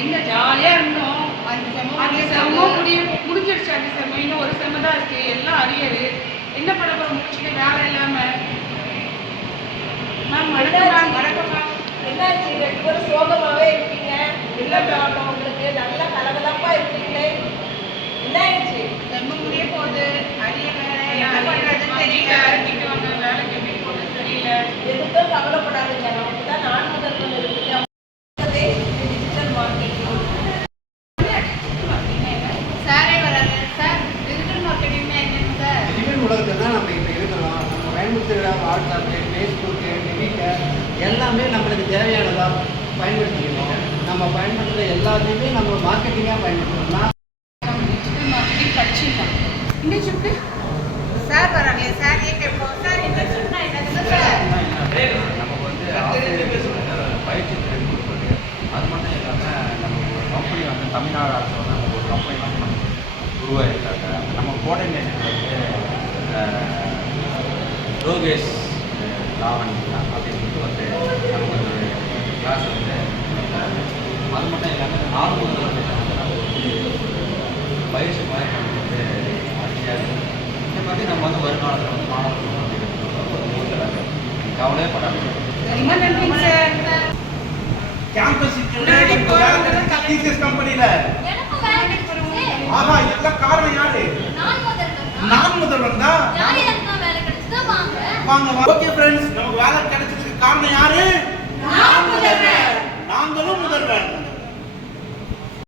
எங்க ஜாலியாக இருந்தோம். அந்த செம்ம முடிஞ்சிருச்சு. அந்த செம்ம இன்னும் ஒரு செம்ம தான் இருக்குது. எல்லாம் அரியரு. என்ன பண்ண போகிறோம் முடிச்சுட்டு வேலை இல்லாமல். மேம் வணக்கம் மேம். என்னாச்சு 2 பேரும் சோகமாகவே இருக்கீங்க? என்ன ப்ராப்ளம் உங்களுக்கு? நல்லா கலகலப்பாக இருக்கீங்களே, என்ன ஆயிடுச்சு? செம்ம முடிய போகுது. அரிய வேலை என்ன பண்ணுறதுன்னு தெரியல. திட்டுவாங்க, வேலைக்கு எப்படி போகுதுன்னு தெரியல. எதுக்கும் கவலைப்படாதீங்க, நமக்கு தான் நான் முதல்வன் இருக்குது. Digital marketing. சாரே வராங்க சார். டிஜிட்டல் மார்க்கெட்டிங்னா என்னங்க சார்? டிஜிட்டல் உலகத்தில் தான் நம்ம இப்போ இருக்கிறோம். நம்ம பயன்படுத்துகிற வாட்ஸ்அப்பு, ஃபேஸ்புக்கு, ட்விட்டர் எல்லாமே நம்மளுக்கு தேவையானதாக பயன்படுத்திக்கணும். நம்ம பயன்படுத்துகிற எல்லாத்தையுமே நம்ம மார்க்கெட்டிங்காக பயன்படுத்தணும். டிஜிட்டல் மார்க்கெட்டிங் படிச்சிருக்கோம். இன்டர்ன்ஷிப்க்கு சார் வராங்க. சார் கேட்போம். சார் இன்டர்ன்ஷிப்னா என்னதுங்க சார்? நமக்கு வந்து பயிற்சி திறன் கொடுக்குறது. அது மட்டும் இல்லாமல் நம்ம ஒரு கம்பெனி வந்து தமிழ்நாடு அரசு வந்து நமக்கு ஒரு கம்பெனி வந்து நமக்கு உருவாகிருக்காங்க. நம்ம கோஆர்டினேஷன் வந்து லோகேஷ் லாவண்யா அப்படின்னு வந்து நமக்கு ஒரு கிளாஸ் வந்து அது மட்டும் இல்லாமல் 4 வந்து நம்ம வந்து பயிற்சி மாதிரி நமக்கு வந்து அறிஞர் இந்த மாதிரி நம்ம வந்து வருங்காலத்தில் வந்து மாணவர்கள் வந்து கவலையே படாமல் ரொம்ப நன்றிங்க சார். கேம்பஸ் டிசிஎஸ் கம்பெனில எனக்கும் வேலை கிடைச்சிருச்சு. ஆமா, இதெல்லாம் காரணம் யாரு? நான் முதல்வன் தான். யார் யாருக்கும் வேலை கிடைச்சதோ வாங்க. வாங்க. ஓகே ஃப்ரெண்ட்ஸ், நமக்கு வேலை கிடைச்சதுக்கு காரணம் யாரு? நான் முதல்வர். நாங்களும் முதல்வர்.